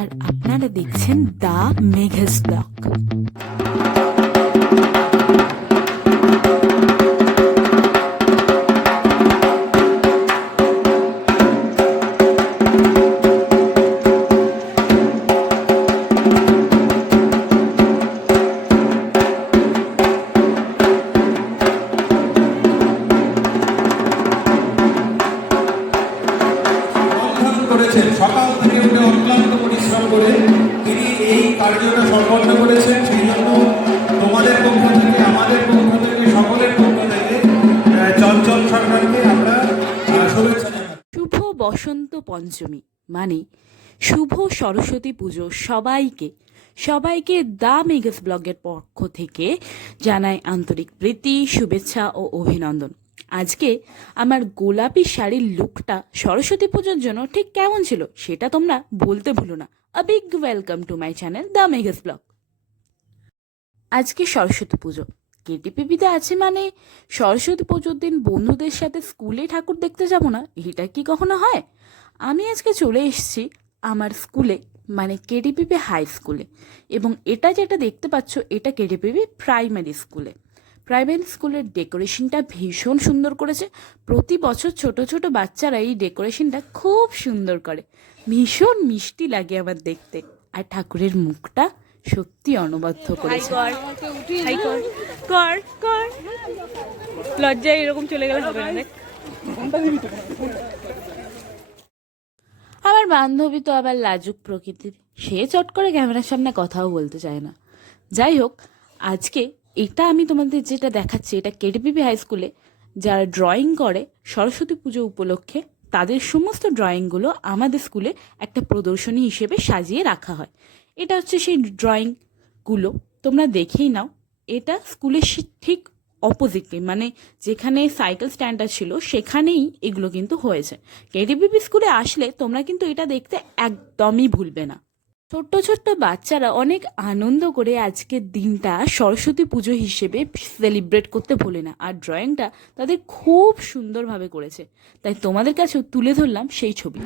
আর আপনারা দেখছেন the Megha's blog. সকাল থেকে উঠে অক্লান্ত পরিশ্রম করে তিনি এই কার্যটা সম্পন্ন করেছেন। সেই জন্য তোমাদের পক্ষ থেকে, আমাদের পক্ষ থেকে, সকলের পক্ষ থেকে চঞ্চল সরকারকে আমরা শুভেচ্ছা জানাই। শুভ বসন্ত পঞ্চমী মানে শুভ সরস্বতী পুজো সবাইকে দ্য মেঘাস ব্লগের পক্ষ থেকে জানাই আন্তরিক প্রীতি, শুভেচ্ছা ও অভিনন্দন। আজকে আমার গোলাপি শাড়ির লুকটা সরস্বতী পুজোর জন্য ঠিক কেমন ছিল সেটা তোমরা বলতে ভুলো না। A big welcome to my channel the Megha's blog. আজকে সরস্বতী পুজো, কেটিপিপিতে আছে মানে সরস্বতী পুজোর দিন বন্ধুদের সাথে স্কুলে ঠাকুর দেখতে যাব না, এটা কি কখনো হয়? আমি আজকে চলে এসেছি আমার স্কুলে, মানে কেটিপিপি হাই স্কুলে। এবং এটা যেটা দেখতে পাচ্ছ, এটা কেটিপিপি প্রাইমারি স্কুলের ডেকোরেশনটা ভীষণ সুন্দর করেছে। প্রতি বছর ছোট ছোট বাচ্চারা এই ডেকোরেশনটা খুব সুন্দর করে, ভীষণ মিষ্টি লাগে আমার দেখতে। আর ঠাকুরের মুখটা সত্যি অনবদ্য করেছে। লজ্জায় এরকম চলে গেলে হবে না। আমার বান্ধবী তো আবার লাজুক প্রকৃতির, সে চট করে ক্যামেরার সামনে কথাও বলতে চায় না। যাই হোক, আজকে এটা আমি তোমাদের যেটা দেখাচ্ছি, এটা কেটিপিপি হাই স্কুলে যারা ড্রয়িং করে সরস্বতী পুজো উপলক্ষে, তাদের সমস্ত ড্রয়িংগুলো আমাদের স্কুলে একটা প্রদর্শনী হিসেবে সাজিয়ে রাখা হয়। এটা হচ্ছে সেই ড্রয়িংগুলো, তোমরা দেখেই নাও। এটা স্কুলের ঠিক অপোজিটে, মানে যেখানে সাইকেল স্ট্যান্ডটা ছিল সেখানেই এগুলো কিন্তু হয়েছে। কেটিপিপি স্কুলে আসলে তোমরা কিন্তু এটা দেখতে একদমই ভুলবে না। ছোট্ট ছোট্ট বাচ্চারা অনেক আনন্দ করে আজকের দিনটা সরস্বতী পুজো হিসেবে সেলিব্রেট করতে ভোলে না। আর ড্রয়িংটা তাদের খুব সুন্দরভাবে করেছে, তাই তোমাদের কাছেও তুলে ধরলাম সেই ছবি।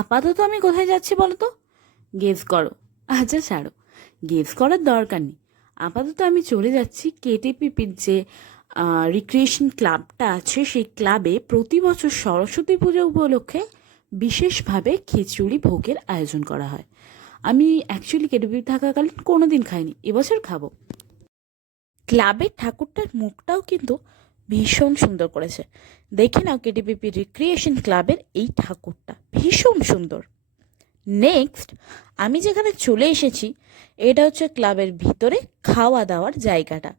আপাতত আমি কোথায় যাচ্ছি বলো তো? গেস করো। আচ্ছা ছাড়ো, গেস করার দরকার নেই। আপাতত আমি চলে যাচ্ছি কেটিপিপির যে রিক্রিয়েশন ক্লাবটা আছে, সেই ক্লাবে প্রতি বছর সরস্বতী পুজো উপলক্ষে বিশেষভাবে খিচুড়ি ভোগের আয়োজন করা হয়। আমি অ্যাকচুয়ালি কেটিপিপি থাকাকালীন কোনো দিন খাইনি, এবছর খাবো। ক্লাবের ঠাকুরটার মুখটাও কিন্তু ভীষণ সুন্দর করেছে। দেখে নাও কেটিপিপি রিক্রিয়েশন ক্লাবের এই ঠাকুরটা ভীষণ সুন্দর। নেক্সট আমি যেখানে চলে এসেছি, এটা হচ্ছে ক্লাবের ভিতরে খাওয়া দাওয়ার জায়গাটা।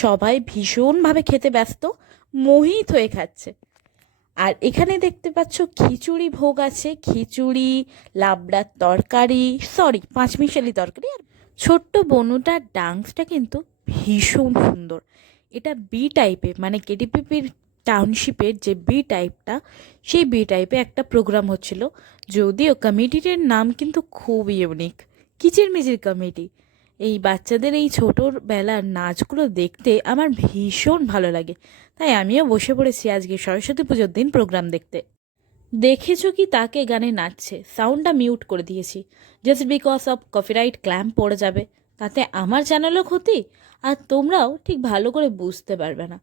সবাই ভীষণভাবে খেতে ব্যস্ত, মোহিত হয়ে খাচ্ছে। আর এখানে দেখতে পাচ্ছ খিচুড়ি ভোগ আছে, খিচুড়ি, লাবড়ার তরকারি, পাঁচমিশালি তরকারি। আর ছোট্ট বনুটার ডান্সটা কিন্তু ভীষণ সুন্দর। এটা বি টাইপের, মানে কেটিপিপির টাউনশিপের যে বি টাইপটা, সেই বি টাইপে একটা প্রোগ্রাম হচ্ছিল। যদিও কমিটির নাম কিন্তু খুব ইউনিক, কিচিরমিচির কমিটি। এই বাচ্চাদের এই ছোটোবেলার নাচগুলো দেখতে আমার ভীষণ ভালো লাগে, তাই আমিও বসে পড়েছি আজকে সরস্বতী পুজোর দিন প্রোগ্রাম দেখতে। দেখেছো কি তাকে গানে নাচছে? সাউন্ডটা মিউট করে দিয়েছি, just because of copyright clam পড়ে যাবে, তাতে আমার চ্যানেলও ক্ষতি, আর তোমরাও ঠিক ভালো করে বুঝতে পারবে না।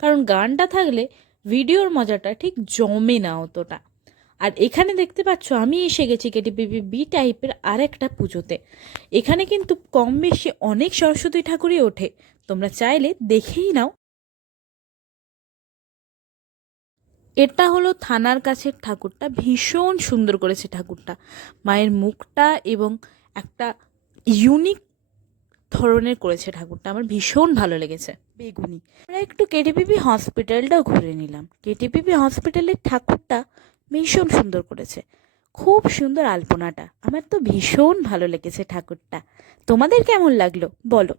কারণ গানটা থাকলে ভিডিওর মজাটা ঠিক জমে না অতটা। আর এখানে দেখতে পাচ্ছ আমি এসে গেছি কেটিপিপি বি টাইপের আরেকটা পুজোতে। এখানে কিন্তু কম বেশি অনেক সরস্বতী ঠাকুরই ওঠে, তোমরা চাইলে দেখেই নাও। এটা হলো থানার কাছের ঠাকুরটা, ভীষণ সুন্দর করেছে ঠাকুরটা। মায়ের মুখটা এবং একটা ইউনিক ধরনের করেছে ঠাকুরটা, আমার ভীষণ ভালো লেগেছে। বেগুনি। আমরা একটু কেটিপিপি হসপিটালটাও ঘুরে নিলাম। কেটিপিপি হসপিটালের ঠাকুরটা ভীষণ সুন্দর করেছে, খুব সুন্দর আলপনাটা, আমার তো ভীষণ ভালো লেগেছে ঠাকুরটা। তোমাদের কেমন লাগলো বলো?